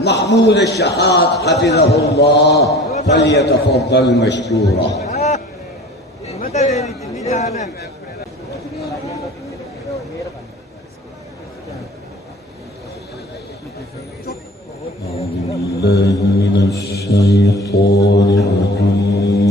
محمود الشحات حفظه الله فليتفضل مشكورا. بالله من الشيطان الرجيم.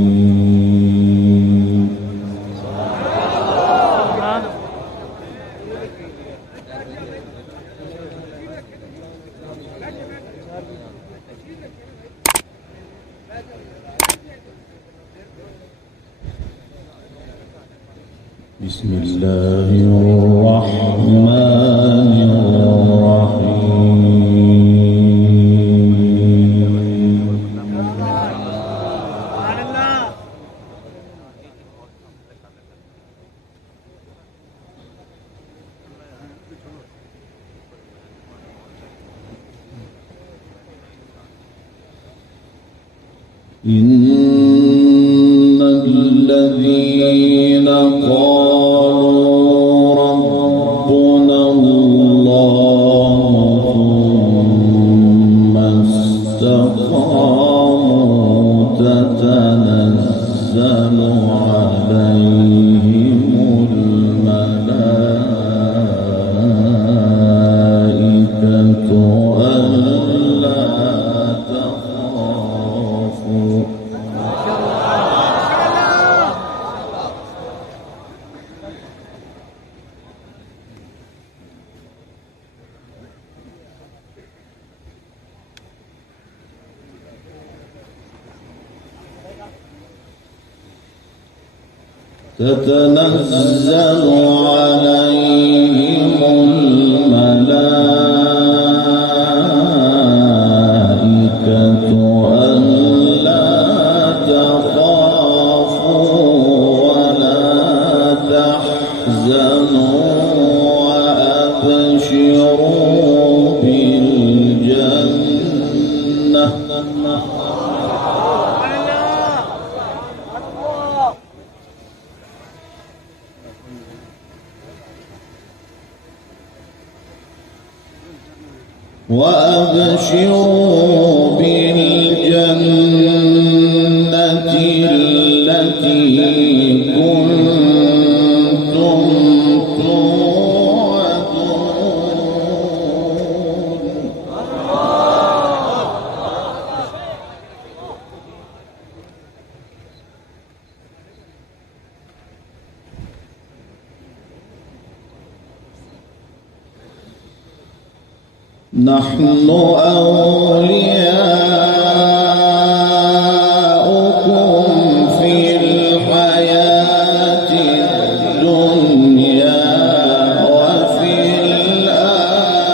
بسم الله الرحمن الرحيم. إن الذين قالوا ربنا الله ثم استقاموا تتنزل عليهم الملائكة ألا تخافوا تتنزل عليهم الملائكة ألا تخافوا ولا تحزنوا وأبشروا بالجنة وأبشروا بالجنة التي كنتم توعدون. نحن أولياؤكم في الحياة الدنيا وفي الآخرة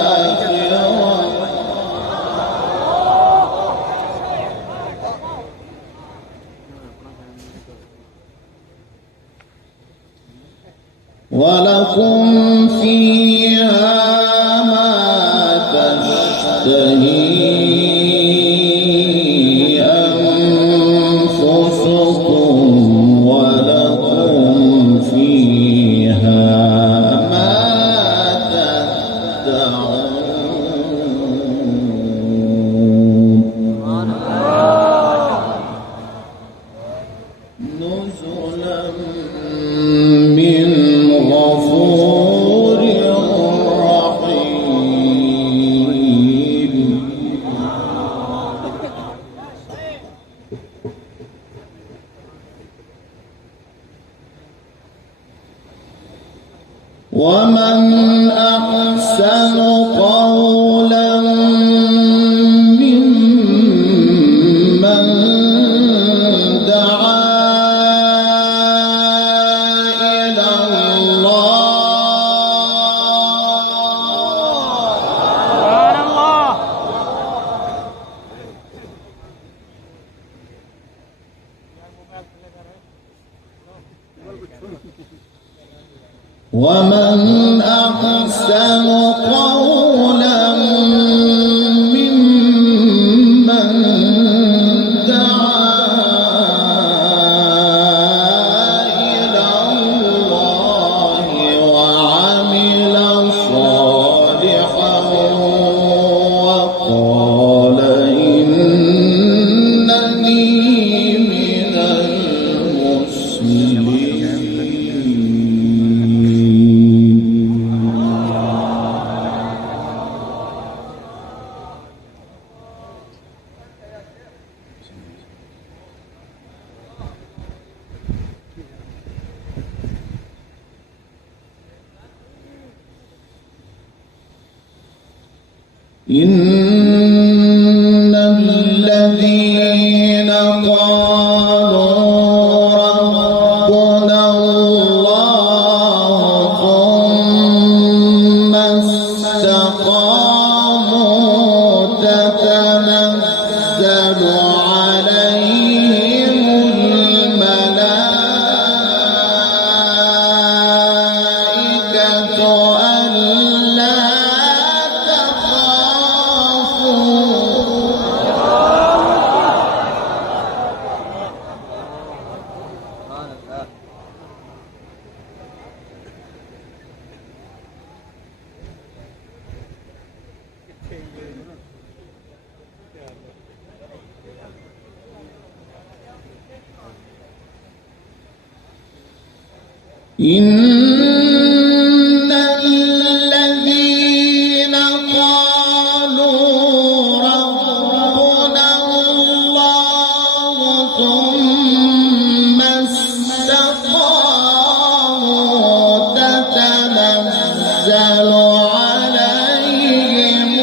ولكم فيها تشتهي أنفسكم ولكم فيها ما تدعون. نزلا من غفور رحيم. ومن أحسن قولا ممن دعا إلى الله ومن أحسن قولا ممن دعا إلى الله وعمل صالحا وقال إن الذين قالوا ربنا الله ثم استقاموا تتنزل عليهم الملائكة ألا إن الذين قالوا ربنا الله ثم استقاموا تتنزل عليهم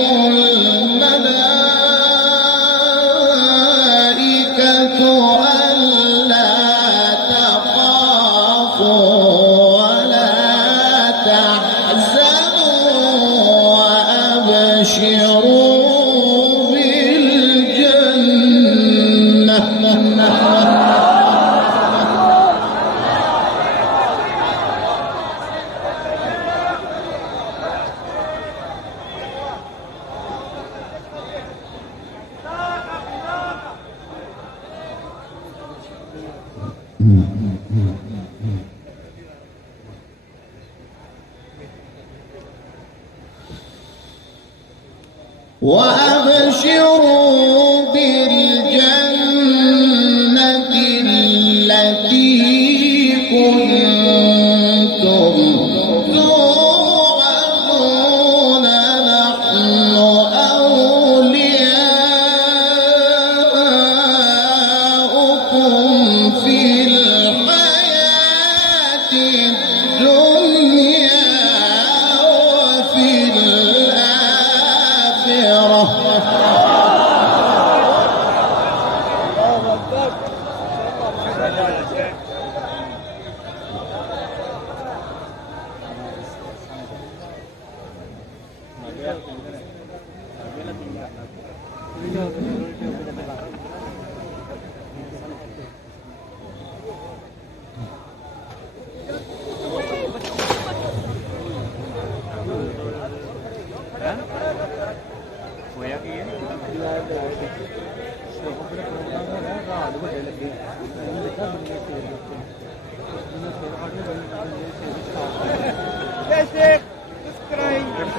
الملائكة ألا تخافوا وأبشروا بالجنة وأبشروا بالجنة التي كنتم توعدون نحن أولياؤكم في الحياة الدنيا وفي الآخرة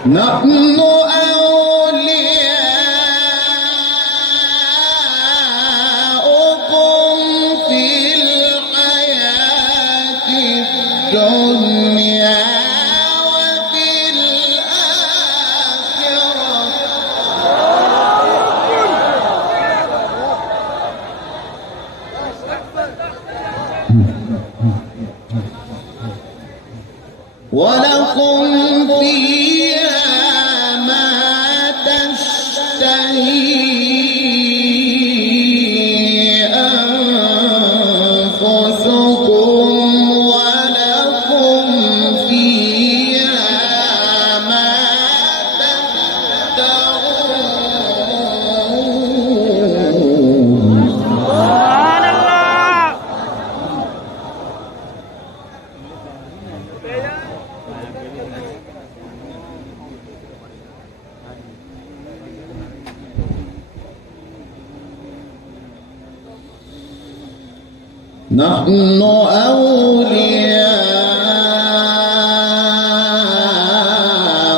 نحن أولياؤكم في الحياة الدنيا وفي الآخرة ولكم فيها ما تشتهي أنفسكم ولكم فيها ما تدعون نحن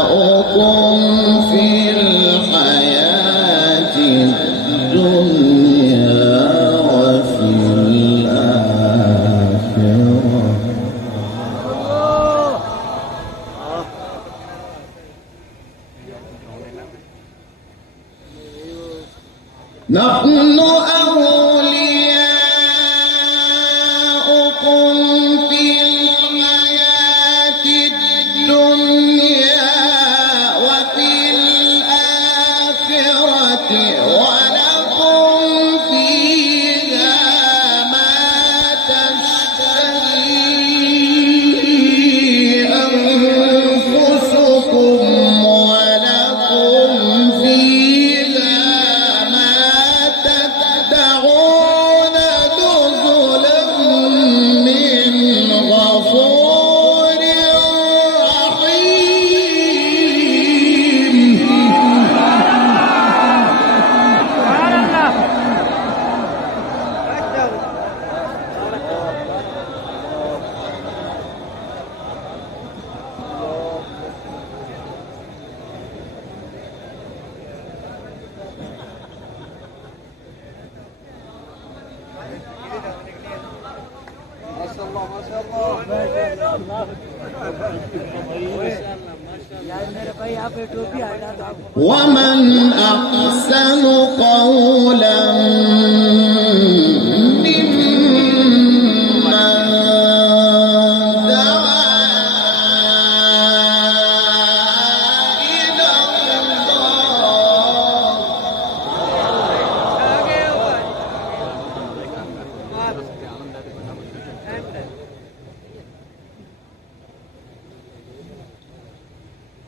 أولياؤكم في الحياة الدنيا وفي الآخرة نحن أولياؤكم في الحياة الدنيا وفي الآخرة ولكم فيها ما تشتهي أنفسكم ولكم فيها ما تدعون نزلا من غفور رحيم. ومن أحسن قولا ممن دعا إلى الله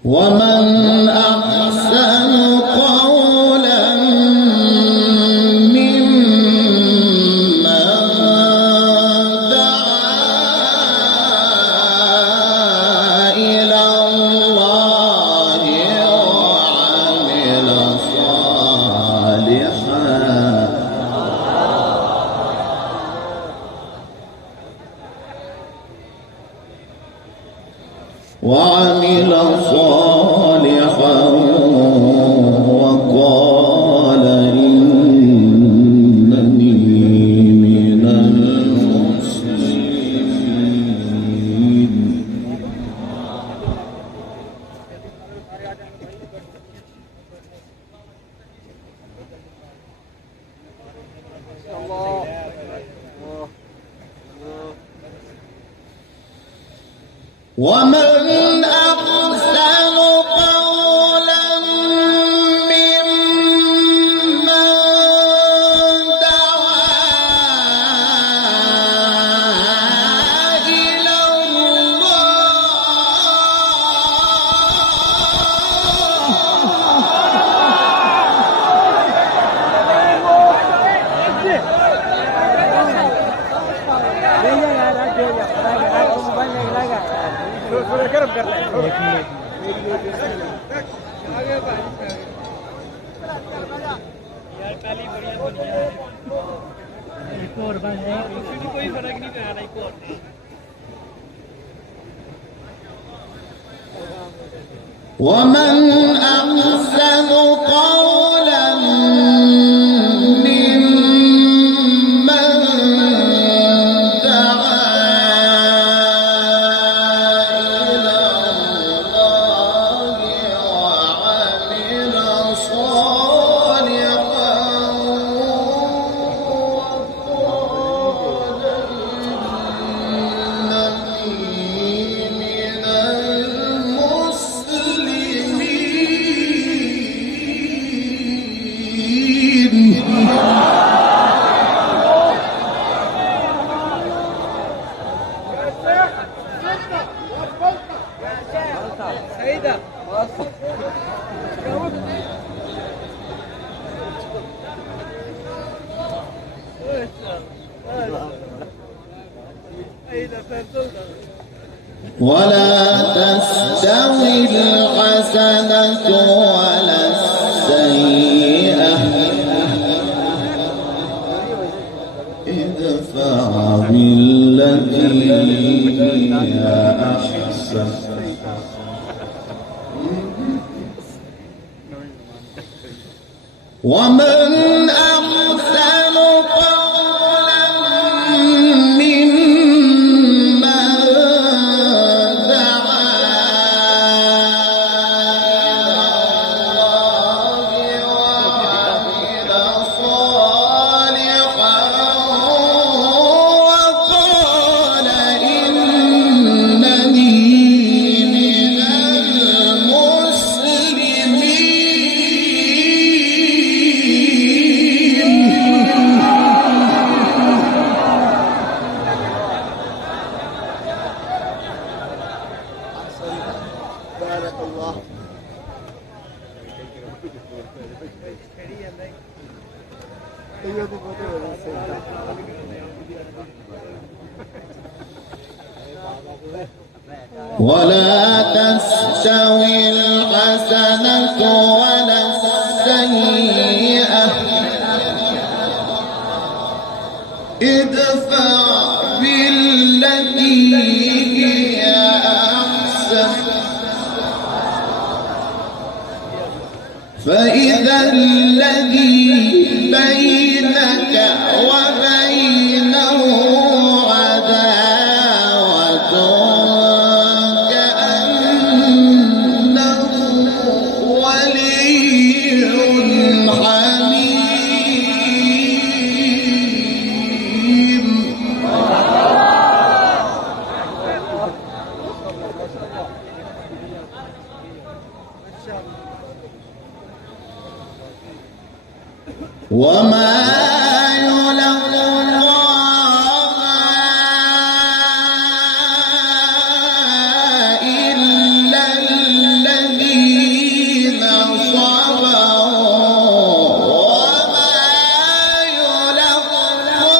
ومن أحسن قولا ممن دعا إلى الله وعمل صالحا وقال إنني من المسلمين. ومن أحسن قولا ممن دعا إلى ومن أحسن قولا ممن دعا إلى الله وعمل صالحا وقال إنني من المسلمين. ولا تستوي الحسنة ولا السيئة ادفع بالتي هي أحسن ومن أحسن قولا ممن دعا إلى الله وعمل صالحا وقال إنني من المسلمين. ولا تستوي الحسنة ولا السيئة ادفع بالتي هي أحسن فإذا الذي بينك وبينه عداوة كأنه ولي حميم وما يلقاها إلا الذين صبروا وما يلقاها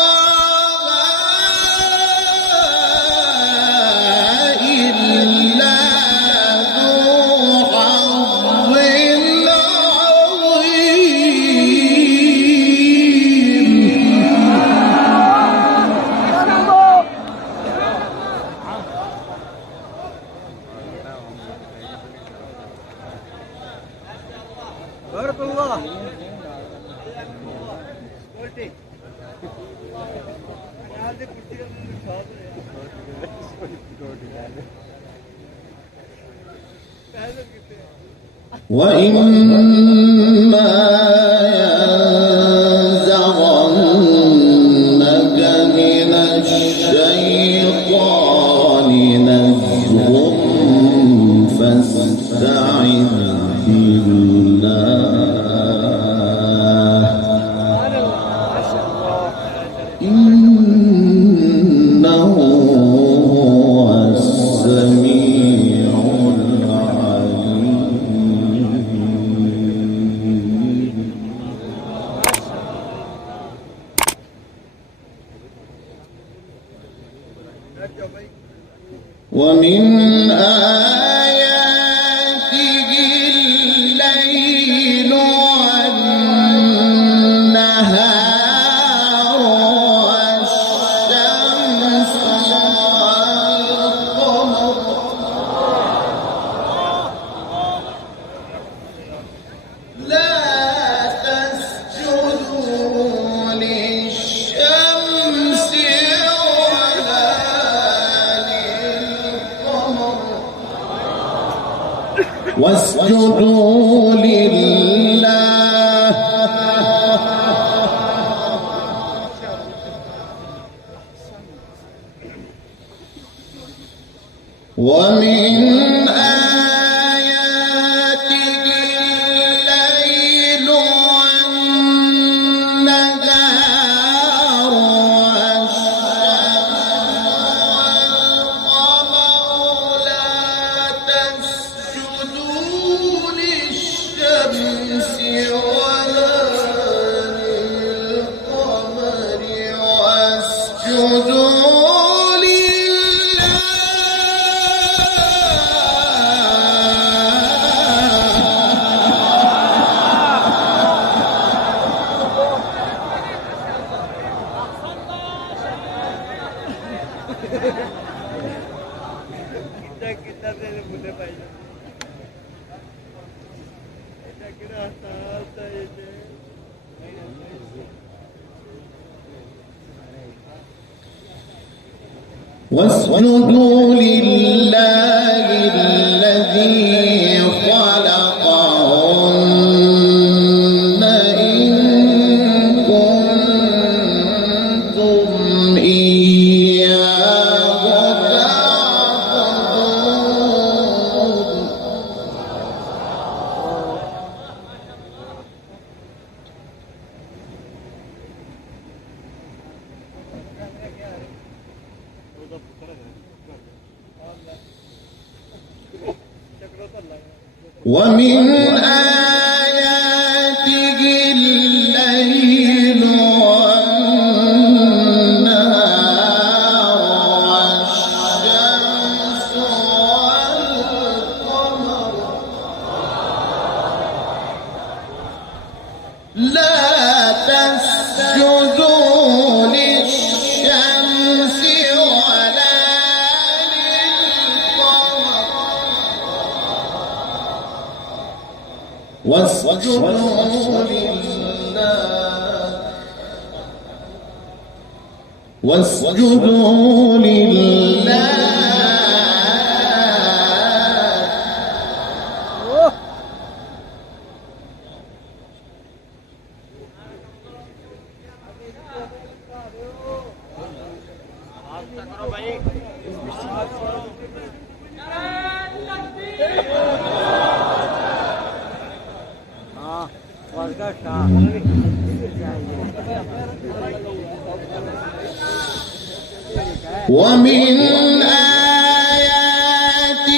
إلا ذو حظ عظيم بارك الله وإما ينزغنك من الشيطان نزغ فاستعذ بالله إنه هو السميع العليم ومن آياته الليل والنهار والشمس والقمر لا تسجدوا للشمس ولا للقمر واسجدوا لله ومن آياته الليل والنهار والشمس والقمر لا تسجدوا للشمس ولا للقمر واسجدوا kita boleh mudah baik. Kita kira tak ini. واسجدوا لله الذي خلقهن إن كنتم إياه تعبدون ومن آياته لا تسجدوا للشمس ولا للقمر واسجدوا لله ومن آياته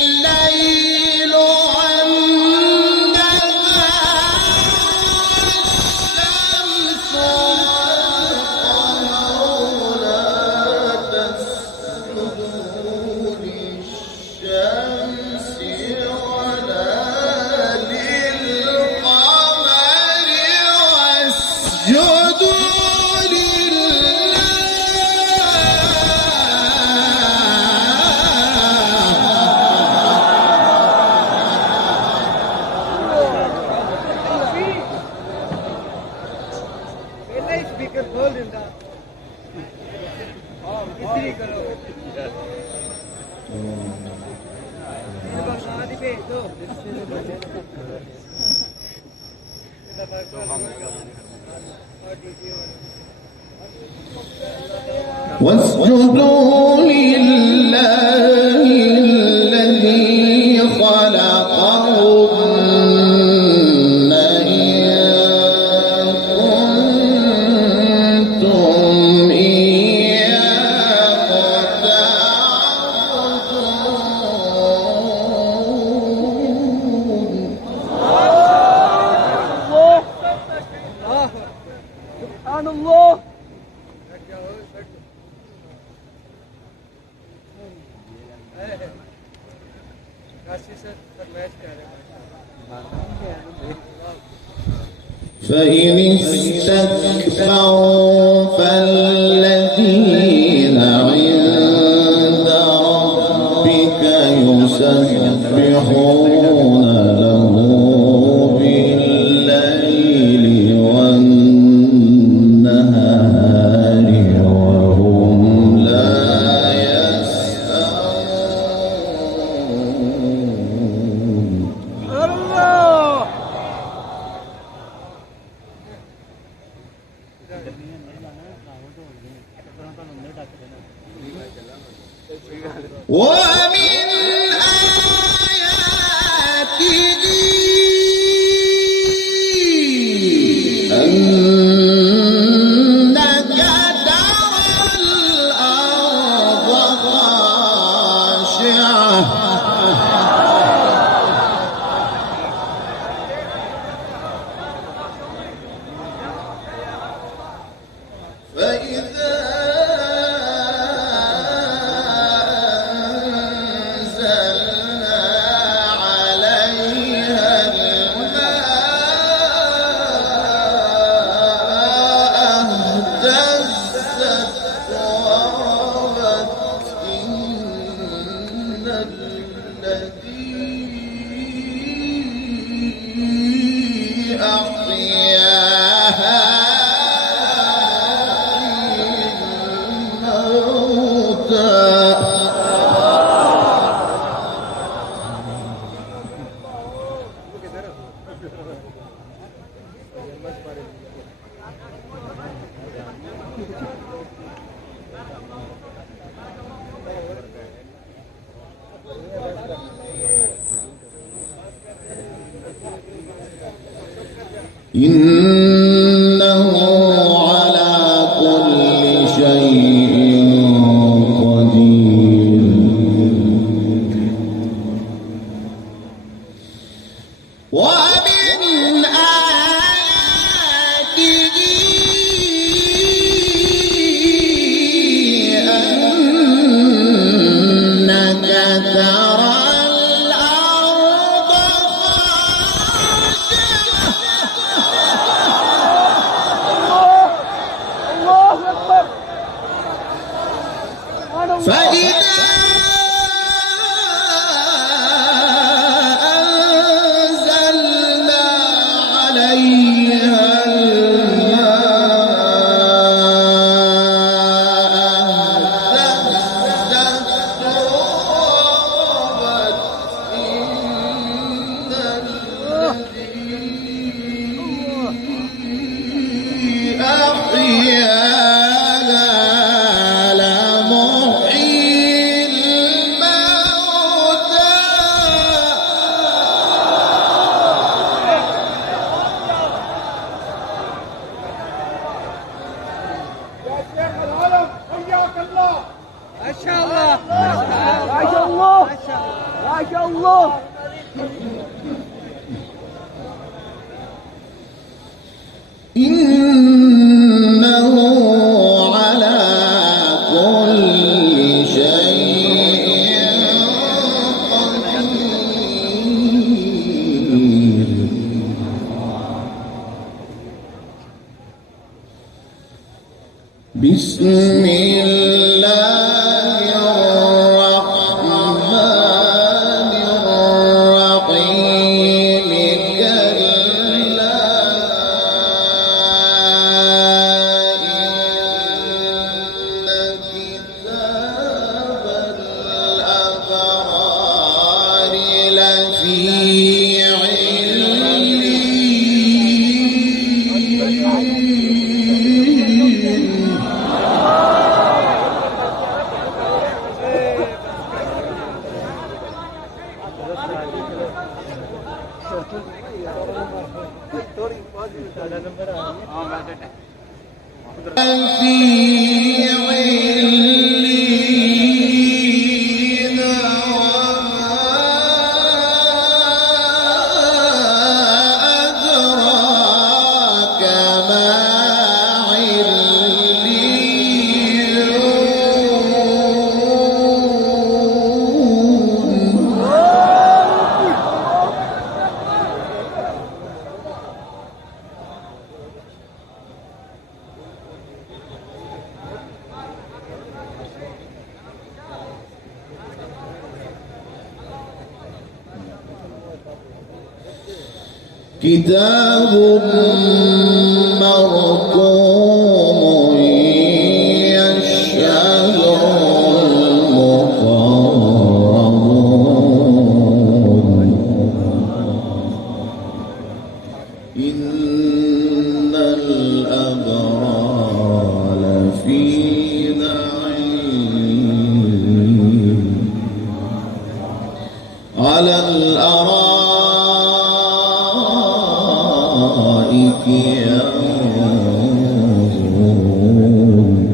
الليل والنهار والشمس والقمر لا تسجدوا للشمس ولا للقمر واسجدوا स्पीकर खोल देता इतनी करो शादी पे दो واسجدوا لله الذي خلقهن إن كنتم إياه تعبدون سبحان الله فإن استكبروا فالذين عند ربك يسبحون له بالليل والنهار وهم لا يسأمون الله ومن آياته أنك ترى الأرض خاشعة فإذا أنزلنا عليها الماء اهتزت وربت إن الذي أحياها إنه على كل شيء قدير ومن آياته أنك ترى الأرض خاشعة عليها الماء اهتزت وربت إن الذي أحياها لمحيي الموتى ما شاء الله ما شاء الله ما شاء الله إنه على كل شيء قدير بسم الله الرحمن الرحيم كلا إن كتاب الأبرار لفي عليين في عليين وما أدراك ما عليون كتاب مرقوم يشهده المقربون إن الأبرار لفي نعيم على الأرائك ينظرون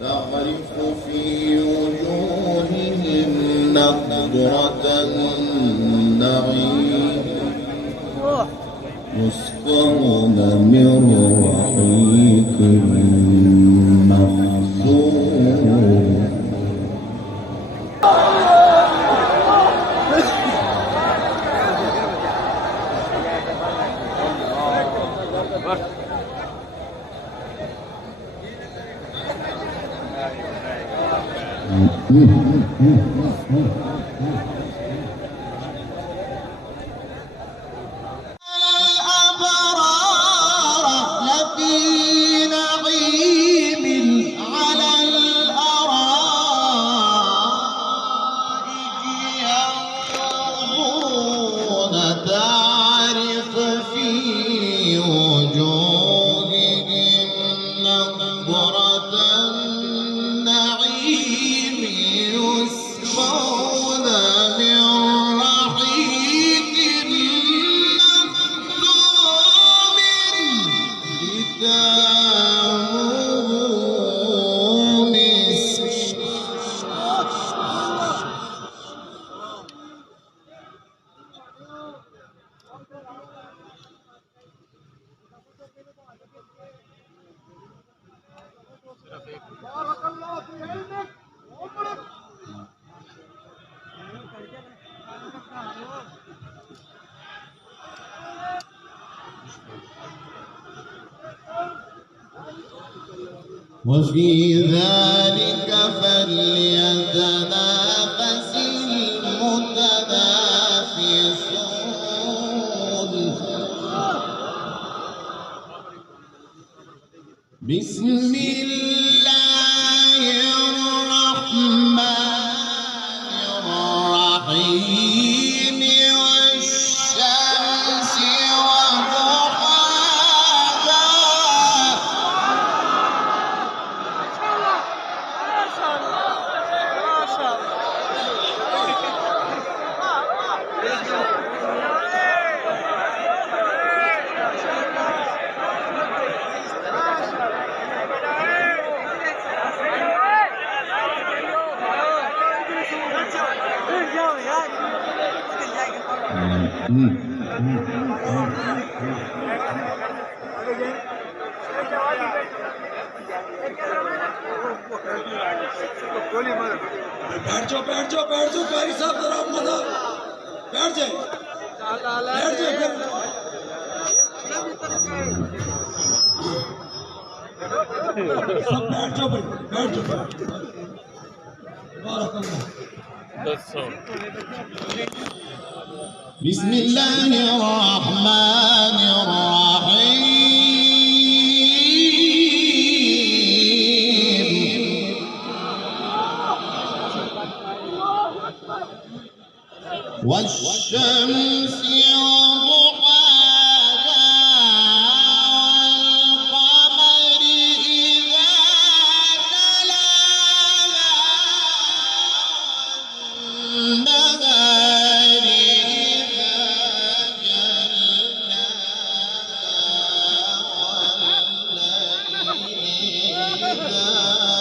تعرف في وجوههم نضرة النعيم يسقون من رحيق مختوم الأبرار لفي نعيم على الأرائك ينظرون تعرف في وجوههم نضرة النعيم يسقون من رحيق مختوم ختامه مسك بارك الله في علمك وعمرك وفي ذلك فليتنافس المتنافسون بسم الله الرحمن الرحيم والشمس وضحاها बैठ जाओ कारी साहब जरा मजा बैठ जाए फिर सब बैठ जाओ भाई बैठ जाओ بسم الله الرحمن الرحيم والشمس وضحاها والقمر إذا تلاها والنهار إذا جلاها والليل إذا